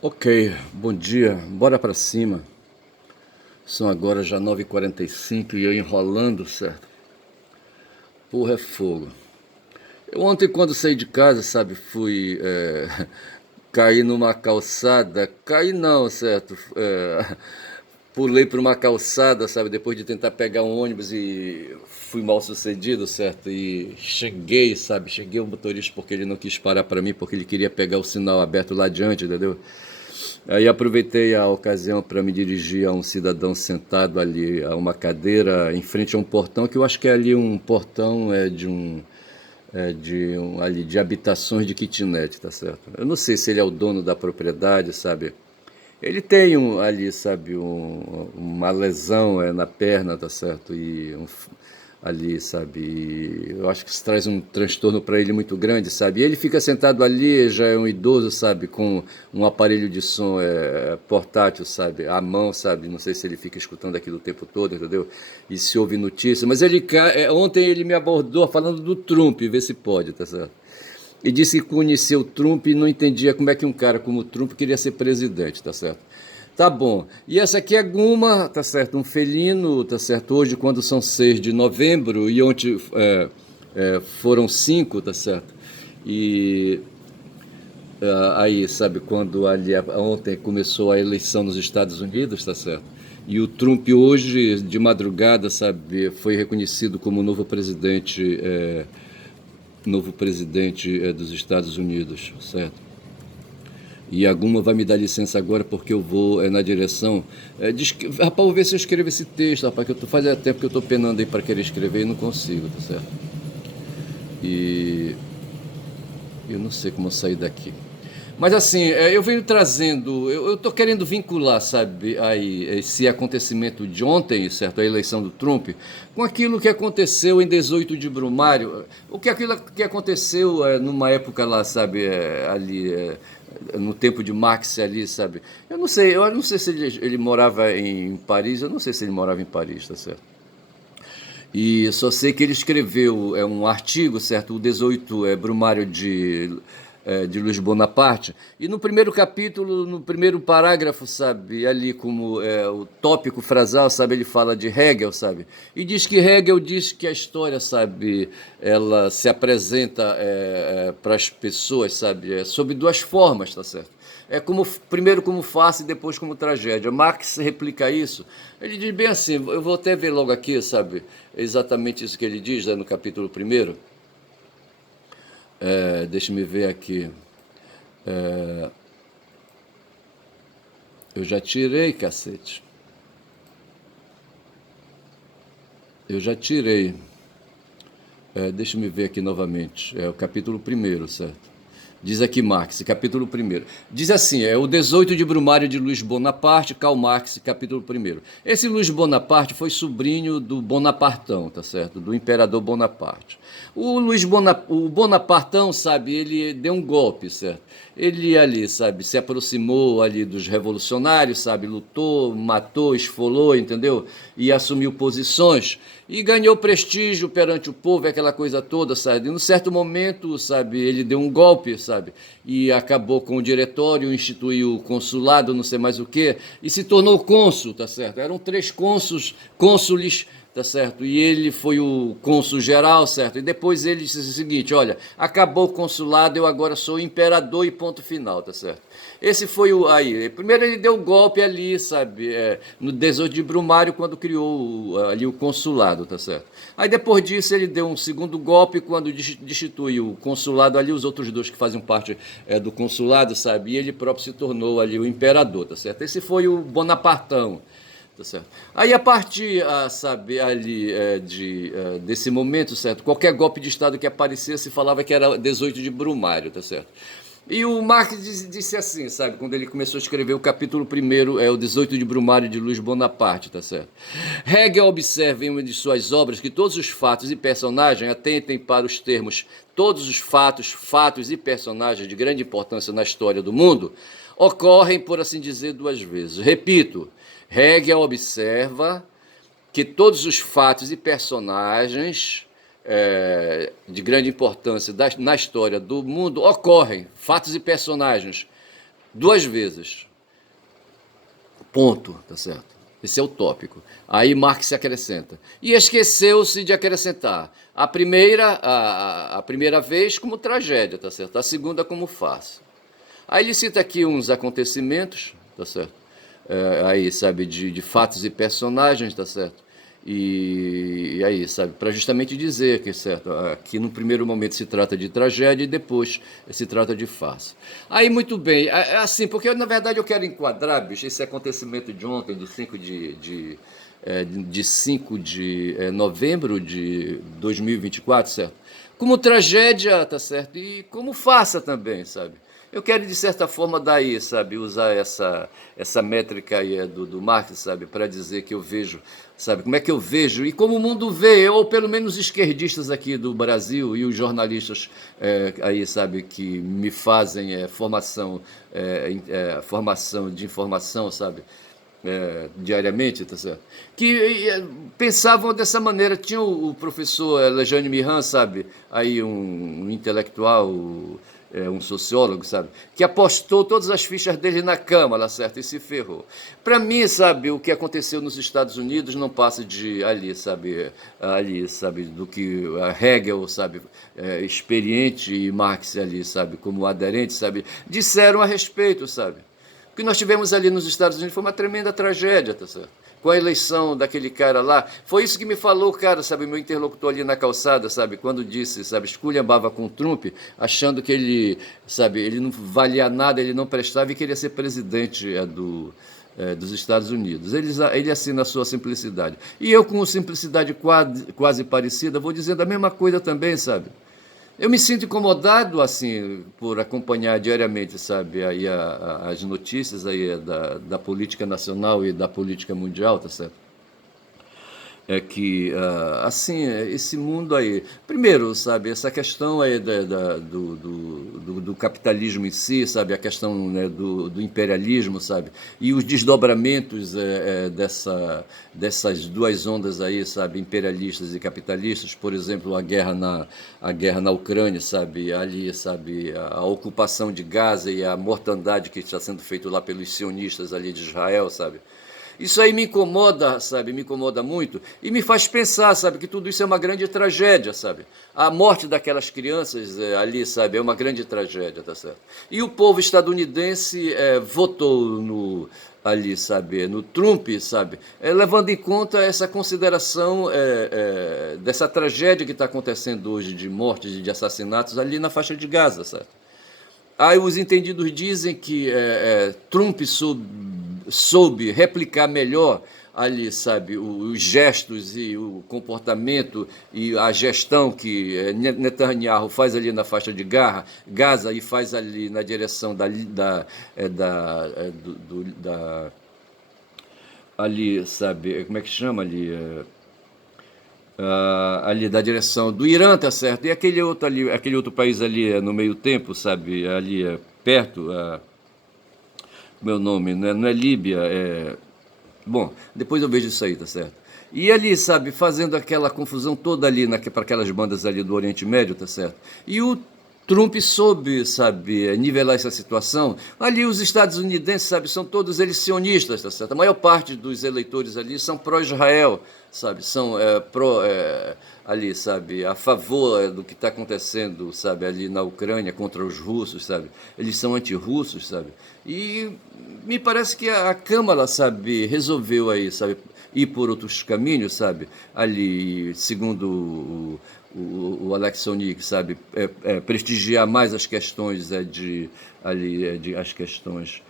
Ok, bom dia, bora pra cima. São agora já 9h45 e eu enrolando, certo? Porra, é fogo. Eu ontem, quando saí de casa, sabe, fui cair numa calçada. Caí não, certo? Pulei por uma calçada, sabe, depois de tentar pegar um ônibus e fui mal sucedido, certo? E cheguei, sabe, cheguei o motorista porque ele não quis parar pra mim, porque ele queria pegar o sinal aberto lá adiante, entendeu? Aí aproveitei a ocasião para me dirigir a um cidadão sentado ali a uma cadeira em frente a um portão que eu acho que é ali um portão ali de habitações de kitnet, tá certo? Eu não sei se ele é o dono da propriedade, sabe? Ele tem ali, sabe, uma lesão na perna, tá certo? Ali, sabe? Eu acho que isso traz um transtorno para ele muito grande, sabe? E ele fica sentado ali, já é um idoso, sabe? Com um aparelho de som portátil, sabe? À mão, sabe? Não sei se ele fica escutando aquilo o tempo todo, entendeu? E se ouve notícia. Mas ontem ele me abordou falando do Trump, vê se pode, tá certo? E disse que conheceu o Trump e não entendia como é que um cara como o Trump queria ser presidente, tá certo? Tá bom. E essa aqui é Guma, tá certo? Um felino, tá certo? Hoje, quando são 6 de novembro, e ontem foram 5, tá certo? E aí, sabe, quando ali ontem começou a eleição nos Estados Unidos, tá certo? E o Trump hoje, de madrugada, sabe, foi reconhecido como novo presidente dos Estados Unidos, certo? E a Guma vai me dar licença agora porque eu vou na direção. Rapaz, vou ver se eu escrevo esse texto, rapaz, que faz tempo que eu estou penando aí para querer escrever e não consigo, tá certo? E eu não sei como eu sair daqui. Mas assim, eu venho trazendo, eu estou querendo vincular, sabe, aí, esse acontecimento de ontem, certo, a eleição do Trump, com aquilo que aconteceu em 18 de Brumário, aquilo que aconteceu numa época lá, sabe, ali, no tempo de Marx ali, sabe. Eu não sei se ele morava em Paris, eu não sei se ele morava em Paris, tá certo? E só sei que ele escreveu um artigo, certo? O 18 Brumário de Luiz Bonaparte. E no primeiro capítulo, no primeiro parágrafo, sabe? Ali como o tópico frasal, sabe? Ele fala de Hegel, sabe? E diz que Hegel diz que a história, sabe? Ela se apresenta para as pessoas, sabe? Sob duas formas, tá certo? Primeiro como farsa e depois como tragédia. Marx replica isso. Ele diz bem assim, eu vou até ver logo aqui, sabe, exatamente isso que ele diz no capítulo primeiro. Deixa-me ver aqui. Eu já tirei, cacete. Eu já tirei. Deixa-me ver aqui novamente. É o capítulo primeiro, certo? Diz aqui Marx, capítulo primeiro. Diz assim, é o 18 de Brumário de Luiz Bonaparte, Karl Marx, capítulo primeiro. Esse Luiz Bonaparte foi sobrinho do Bonapartão, tá certo? Do imperador Bonaparte. O Bonapartão, sabe, ele deu um golpe, certo? Ele ali, sabe, se aproximou ali dos revolucionários, sabe, lutou, matou, esfolou, entendeu? E assumiu posições e ganhou prestígio perante o povo, aquela coisa toda, sabe? E num certo momento, sabe, ele deu um golpe, sabe? E acabou com o diretório, instituiu o consulado, não sei mais o quê, e se tornou cônsul, tá certo? Eram 3 cônsules, tá certo? E ele foi o cônsul geral, certo? E depois ele disse o seguinte, olha, acabou o consulado, eu agora sou imperador e ponto final, tá certo? Esse foi o aí. Primeiro ele deu o golpe ali, sabe, no 18 de Brumário quando criou ali o consulado, tá certo? Aí depois disso ele deu um segundo golpe quando destituiu o consulado ali, os outros dois que fazem parte do consulado, sabe? E ele próprio se tornou ali o imperador, tá certo? Esse foi o Bonapartão. Tá certo? Aí a partir, sabe, ali desse momento, certo? Qualquer golpe de Estado que aparecesse se falava que era 18 de Brumário, tá certo? E o Marx disse assim, sabe, quando ele começou a escrever o capítulo primeiro, o 18 de Brumário de Luiz Bonaparte, tá certo? Hegel observa em uma de suas obras que todos os fatos e personagens atentem para os termos todos os fatos e personagens de grande importância na história do mundo, ocorrem, por assim dizer, 2 vezes. Repito, Hegel observa que todos os fatos e personagens de grande importância na história do mundo ocorrem, fatos e personagens, duas vezes. Ponto, tá certo? Esse é o tópico. Aí Marx acrescenta. E esqueceu-se de acrescentar a primeira vez como tragédia, tá certo? A segunda como farsa. Aí ele cita aqui uns acontecimentos, tá certo? Aí, sabe, de fatos e personagens, tá certo? E aí, sabe, para justamente dizer que, certo, aqui no primeiro momento se trata de tragédia e depois se trata de farsa. Aí, muito bem, assim, porque na verdade eu quero enquadrar, bicho, esse acontecimento de ontem, de 5 de novembro de 2024, certo? Como tragédia, tá certo? E como farsa também, sabe? Eu quero, de certa forma, daí, sabe, usar essa métrica aí do Marx, sabe, para dizer que eu vejo, sabe, como é que eu vejo e como o mundo vê, ou pelo menos os esquerdistas aqui do Brasil e os jornalistas aí, sabe, que me fazem formação de informação, sabe, diariamente, tá certo? Que pensavam dessa maneira. Tinha o professor Lejane Mihan, sabe? Aí um intelectual, um sociólogo, sabe? Que apostou todas as fichas dele na Câmara, certo? E se ferrou. Para mim, sabe, o que aconteceu nos Estados Unidos não passa de ali, sabe, do que a Hegel, sabe, experiente e Marx ali, sabe, como aderente, sabe, disseram a respeito, sabe? O que nós tivemos ali nos Estados Unidos foi uma tremenda tragédia, tá certo? Com a eleição daquele cara lá. Foi isso que me falou o cara, sabe, meu interlocutor ali na calçada, sabe, quando disse, sabe, esculhambava com o Trump, achando que ele, sabe, ele não valia nada, ele não prestava e queria ser presidente dos Estados Unidos. Ele assim na sua simplicidade. E eu, com simplicidade quase parecida, vou dizendo a mesma coisa também, sabe? Eu me sinto incomodado, assim, por acompanhar diariamente, sabe, aí as notícias aí da política nacional e da política mundial, tá certo? É que, assim, esse mundo aí. Primeiro, sabe, essa questão aí do capitalismo em si, sabe, a questão, né, do imperialismo, sabe, e os desdobramentos dessas duas ondas aí, sabe, imperialistas e capitalistas, por exemplo, a guerra na Ucrânia, sabe, ali, sabe, a ocupação de Gaza e a mortandade que está sendo feita lá pelos sionistas ali de Israel, sabe. Isso aí me incomoda, sabe? Me incomoda muito e me faz pensar, sabe, que tudo isso é uma grande tragédia, sabe? A morte daquelas crianças ali, sabe, é uma grande tragédia, tá certo? E o povo estadunidense votou ali, sabe, no Trump, sabe, levando em conta essa consideração dessa tragédia que está acontecendo hoje de mortes e de assassinatos ali na faixa de Gaza, sabe? Aí os entendidos dizem que Trump soube replicar melhor ali, sabe, os gestos e o comportamento e a gestão que Netanyahu faz ali na faixa de Gaza e faz ali na direção ali, sabe, como é que chama ali? Ali da direção do Irã, tá certo? E aquele outro ali, aquele outro país ali no meio tempo, sabe? Ali perto, meu nome, não é Líbia, bom, depois eu vejo isso aí, tá certo? E ali, sabe, fazendo aquela confusão toda ali para aquelas bandas ali do Oriente Médio, tá certo? E o Trump soube, sabe, nivelar essa situação. Ali os estadunidenses, sabe, são todos eles sionistas, tá certo? A maior parte dos eleitores ali são pró-Israel, sabe, são ali, sabe, a favor do que está acontecendo, sabe, ali na Ucrânia contra os russos, sabe? Eles são antirrussos, sabe? E me parece que a Câmara, sabe, resolveu aí, sabe, ir por outros caminhos, sabe? Ali, segundo o Alex Sonic, sabe, prestigiar mais as questões as questões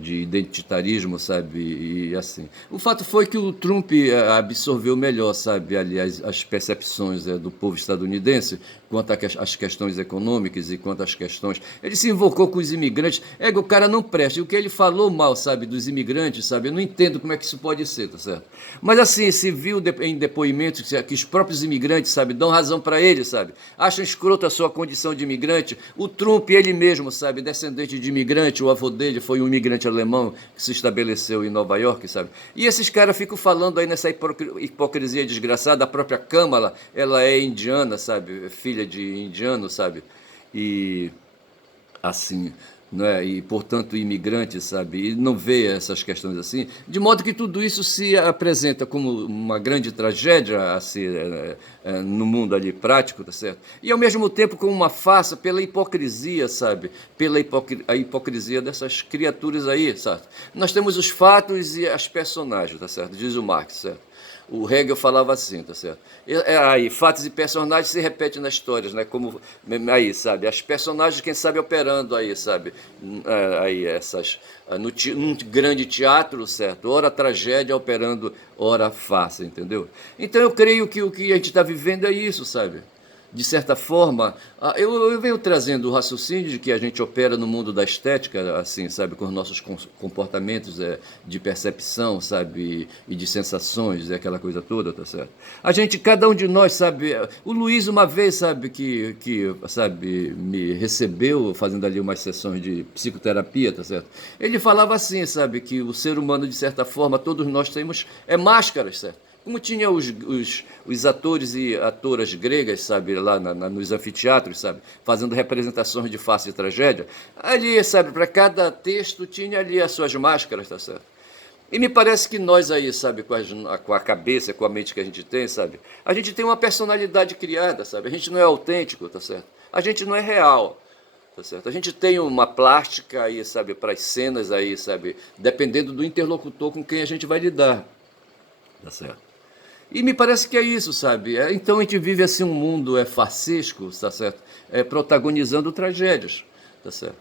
de identitarismo, sabe, e assim. O fato foi que o Trump absorveu melhor, sabe, ali as percepções do povo estadunidense quanto às questões econômicas e quanto às questões. Ele se invocou com os imigrantes. O cara não presta. E o que ele falou mal, sabe, dos imigrantes, sabe, eu não entendo como é que isso pode ser, tá certo? Mas assim, se viu em depoimentos que os próprios imigrantes, sabe, dão razão para ele, sabe, acham escroto a sua condição de imigrante. O Trump, ele mesmo, sabe, descendente de imigrante, o avô dele foi um imigrante alemão que se estabeleceu em Nova York, sabe? E esses caras ficam falando aí nessa hipocrisia desgraçada. A própria Kamala, ela é indiana, sabe, filha de indiano, sabe? E assim, não é? E, portanto, imigrante, sabe? E não vê essas questões assim, de modo que tudo isso se apresenta como uma grande tragédia assim, no mundo ali prático, tá certo? E, ao mesmo tempo, como uma farsa pela hipocrisia, sabe? Pela a hipocrisia dessas criaturas aí, sabe? Nós temos os fatos e as personagens, tá certo? Diz o Marx, certo? O Hegel falava assim, tá certo? Aí, fatos e personagens se repetem nas histórias, né? Como aí, sabe? As personagens, quem sabe, operando aí, sabe? Aí, essas. Num grande teatro, certo? Ora tragédia operando, ora farsa, entendeu? Então eu creio que o que a gente está vivendo é isso, sabe? De certa forma, eu venho trazendo o raciocínio de que a gente opera no mundo da estética, assim, sabe, com os nossos comportamentos de percepção, sabe, e de sensações, aquela coisa toda, tá certo? A gente, cada um de nós, sabe, o Luiz uma vez, sabe, sabe, me recebeu fazendo ali umas sessões de psicoterapia, tá certo? Ele falava assim, sabe, que o ser humano, de certa forma, todos nós temos máscaras, certo? Como tinha os atores e atoras gregas, sabe, lá nos anfiteatros, sabe, fazendo representações de farsa e tragédia, ali, sabe, para cada texto tinha ali as suas máscaras, tá certo? E me parece que nós aí, sabe, com a cabeça, com a mente que a gente tem, sabe, a gente tem uma personalidade criada, sabe, a gente não é autêntico, tá certo? A gente não é real. Tá certo? A gente tem uma plástica aí, sabe, para as cenas aí, sabe, dependendo do interlocutor com quem a gente vai lidar, tá certo? E me parece que é isso, sabe? Então a gente vive assim um mundo farsesco, tá certo? Protagonizando tragédias, tá certo?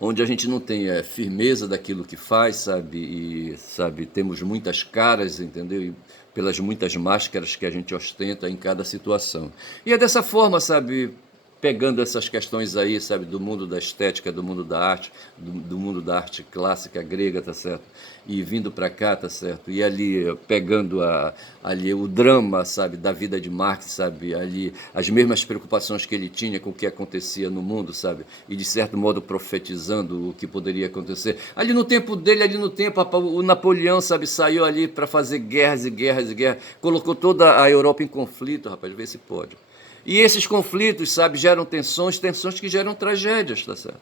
Onde a gente não tem firmeza daquilo que faz, sabe? E, sabe, temos muitas caras, entendeu? E pelas muitas máscaras que a gente ostenta em cada situação. E é dessa forma, sabe? Pegando essas questões aí, sabe, do mundo da estética, do mundo da arte, do mundo da arte clássica grega, tá certo? E vindo para cá, tá certo? E ali pegando ali o drama, sabe, da vida de Marx, sabe? Ali as mesmas preocupações que ele tinha com o que acontecia no mundo, sabe? E de certo modo profetizando o que poderia acontecer. Ali no tempo dele, ali no tempo, o Napoleão, sabe, saiu ali para fazer guerras e guerras e guerras, colocou toda a Europa em conflito, rapaz, vê se pode. E esses conflitos, sabe, geram tensões, tensões que geram tragédias, tá certo?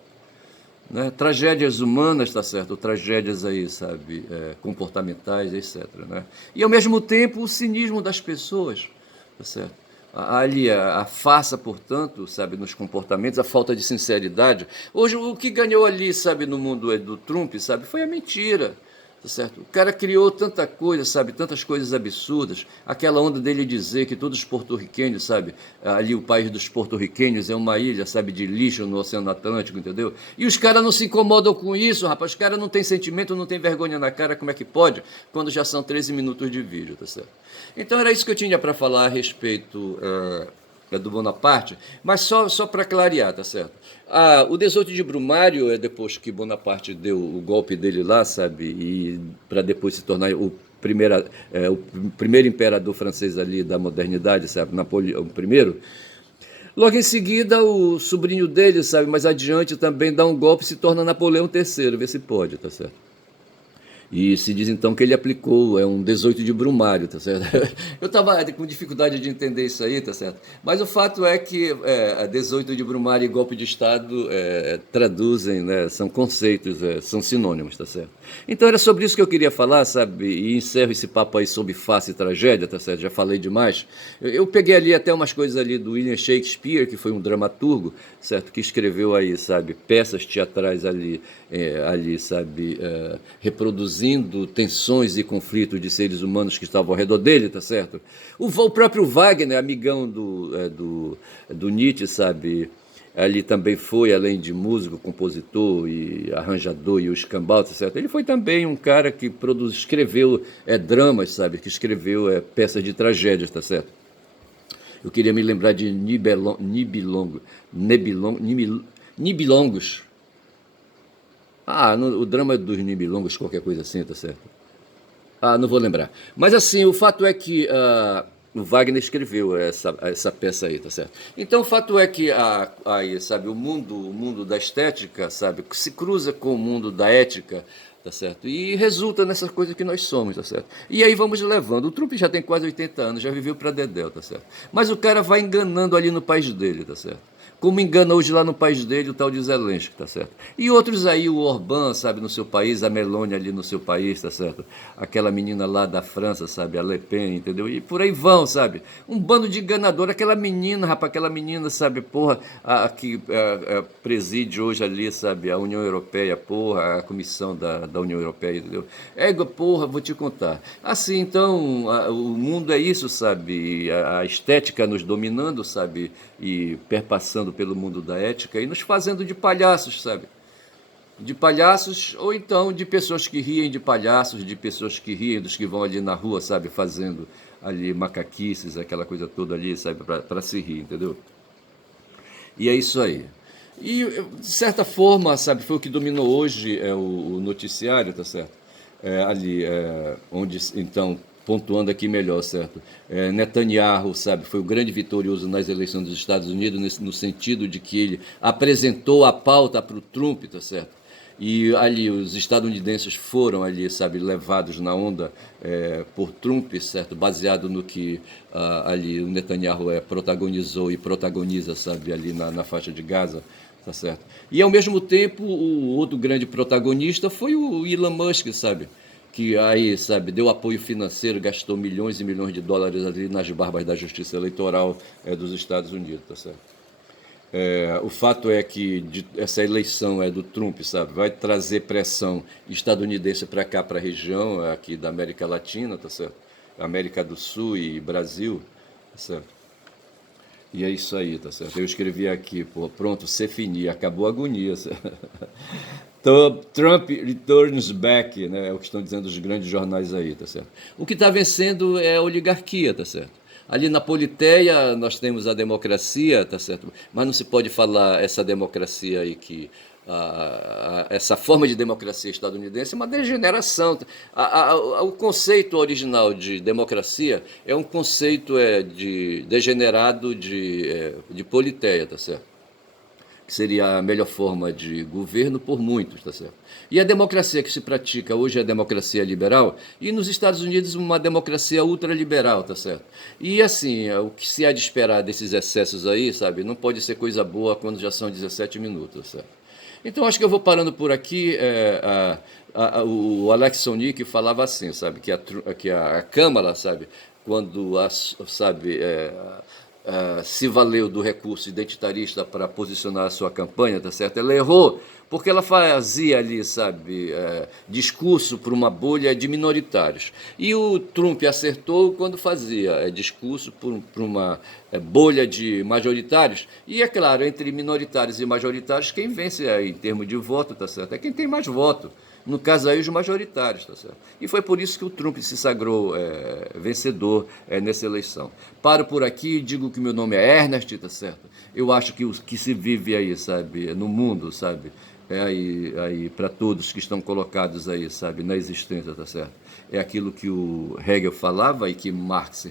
Né? Tragédias humanas, tá certo? Tragédias aí, sabe, comportamentais, etc. Né? E ao mesmo tempo o cinismo das pessoas, tá certo? Ali a farsa, portanto, sabe, nos comportamentos, a falta de sinceridade. Hoje o que ganhou ali, sabe, no mundo do Trump, sabe, foi a mentira. Tá certo? O cara criou tanta coisa, sabe, tantas coisas absurdas. Aquela onda dele dizer que todos os porto-riquenhos, sabe, ali o país dos porto-riquenhos é uma ilha, sabe, de lixo no Oceano Atlântico, entendeu? E os caras não se incomodam com isso, rapaz. Os caras não têm sentimento, não têm vergonha na cara, como é que pode? Quando já são 13 minutos de vídeo, tá certo? Então era isso que eu tinha para falar a respeito do Bonaparte, mas só para clarear, tá certo? O 18 de Brumário é depois que Bonaparte deu o golpe dele lá, sabe? E para depois se tornar o primeiro imperador francês ali da modernidade, sabe? Napoleão I. Logo em seguida, o sobrinho dele, sabe? Mais adiante também dá um golpe e se torna Napoleão III, vê se pode, tá certo? E se diz então que ele aplicou um 18 de Brumário, tá certo? Eu estava com dificuldade de entender isso aí, tá certo? Mas o fato é que 18 de Brumário e golpe de Estado traduzem, né, são conceitos, são sinônimos, tá certo? Então era sobre isso que eu queria falar, sabe? E encerro esse papo aí sobre farsa e tragédia, tá certo? Já falei demais. Eu peguei ali até umas coisas ali do William Shakespeare, que foi um dramaturgo, certo? Que escreveu aí, sabe, peças teatrais ali, sabe, reproduzindo tensões e conflitos de seres humanos que estavam ao redor dele, tá certo? O próprio Wagner, amigão do Nietzsche, sabe, ali também foi, além de músico, compositor e arranjador e o escambau, tá certo? Ele foi também um cara que escreveu dramas, sabe, que escreveu peças de tragédias, tá certo? Eu queria me lembrar de Nibelungos. O drama dos Nibelungos, qualquer coisa assim, tá certo? Não vou lembrar. Mas assim, o fato é que o Wagner escreveu essa peça aí, tá certo? Então o fato é que aí, sabe, o mundo da estética, sabe, se cruza com o mundo da ética, tá certo? E resulta nessas coisas que nós somos, tá certo? E aí vamos levando. O Trump já tem quase 80 anos, já viveu para dedéu, tá certo? Mas o cara vai enganando ali no país dele, tá certo? como engana hoje lá no país dele o tal de Zelensky, tá certo? E outros aí, o Orbán, sabe, no seu país, a Meloni ali no seu país, tá certo? Aquela menina lá da França, sabe, a Le Pen, entendeu? E por aí vão, sabe? Um bando de enganador, aquela menina, rapaz, aquela menina, sabe, porra, que preside hoje ali, sabe, a União Europeia, porra, a comissão da União Europeia, entendeu? Porra, vou te contar. Assim, então, o mundo é isso, sabe? A estética nos dominando, sabe? E perpassando pelo mundo da ética e nos fazendo de palhaços, sabe? De palhaços ou então de pessoas que riem de palhaços, de pessoas que riem dos que vão ali na rua, sabe? Fazendo ali macaquices, aquela coisa toda ali, sabe? Para se rir, entendeu? E é isso aí. E, de certa forma, sabe, foi o que dominou hoje o noticiário, tá certo? Onde, então, pontuando aqui melhor, certo? Netanyahu, sabe, foi o grande vitorioso nas eleições dos Estados Unidos, no sentido de que ele apresentou a pauta para o Trump, tá certo? E ali os estadunidenses foram ali, sabe, levados na onda por Trump, certo? Baseado no que ali o Netanyahu protagonizou e protagoniza, sabe, ali na faixa de Gaza, tá certo? E ao mesmo tempo o outro grande protagonista foi o Elon Musk, sabe? Que aí, sabe, deu apoio financeiro, gastou milhões e milhões de dólares ali nas barbas da justiça eleitoral dos Estados Unidos, tá certo? O fato é que essa eleição do Trump, sabe, vai trazer pressão estadunidense para cá, para a região aqui da América Latina, tá certo? América do Sul e Brasil, tá certo? E é isso aí, tá certo? Eu escrevi aqui, pô, pronto, se fini, acabou a agonia. Certo? Trump returns back, né? É o que estão dizendo os grandes jornais aí, tá certo? O que está vencendo é a oligarquia, tá certo? Ali na Politeia nós temos a democracia, tá certo? Mas não se pode falar essa democracia aí que essa forma de democracia estadunidense é uma degeneração. O conceito original de democracia é um conceito degenerado de politeia, tá certo? Que seria a melhor forma de governo por muitos, tá certo? E a democracia que se pratica hoje é a democracia liberal, e nos Estados Unidos uma democracia ultraliberal, tá certo? E assim, o que se há de esperar desses excessos aí, sabe, não pode ser coisa boa quando já são 17 minutos, tá certo? Então acho que eu vou parando por aqui. O Alex Sonic falava assim, sabe, que a Câmara, sabe, quando sabe, se valeu do recurso identitarista para posicionar a sua campanha, tá certo? Ela errou porque ela fazia ali, sabe, discurso para uma bolha de minoritários. E o Trump acertou quando fazia discurso para uma bolha de majoritários. E, é claro, entre minoritários e majoritários, quem vence em termos de voto, tá certo? É quem tem mais voto. No caso aí, os majoritários, tá certo? E foi por isso que o Trump se sagrou vencedor nessa eleição. Paro por aqui e digo que meu nome é Ernest, tá certo? Eu acho que o que se vive aí, sabe, no mundo, sabe, aí para todos que estão colocados aí, sabe, na existência, tá certo? É aquilo que o Hegel falava e que Marx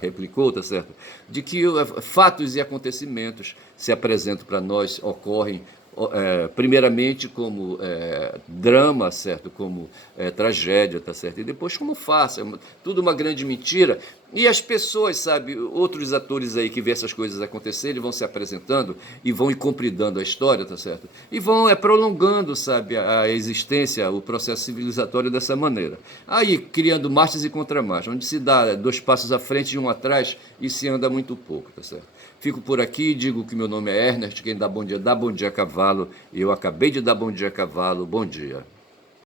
replicou, tá certo? De que fatos e acontecimentos se apresentam para nós, ocorrem primeiramente como drama, certo? Como tragédia, tá certo? E depois como farsa, tudo uma grande mentira. E as pessoas, sabe, outros atores aí que vê essas coisas acontecerem, vão se apresentando e vão compridando a história, tá certo? E vão prolongando, sabe, a existência, o processo civilizatório dessa maneira. Aí, criando marchas e contramarchas, onde se dá 2 passos à frente e 1 atrás e se anda muito pouco, tá certo? Fico por aqui, digo que meu nome é Ernest, quem dá bom dia a cavalo, e eu acabei de dar bom dia a cavalo, bom dia.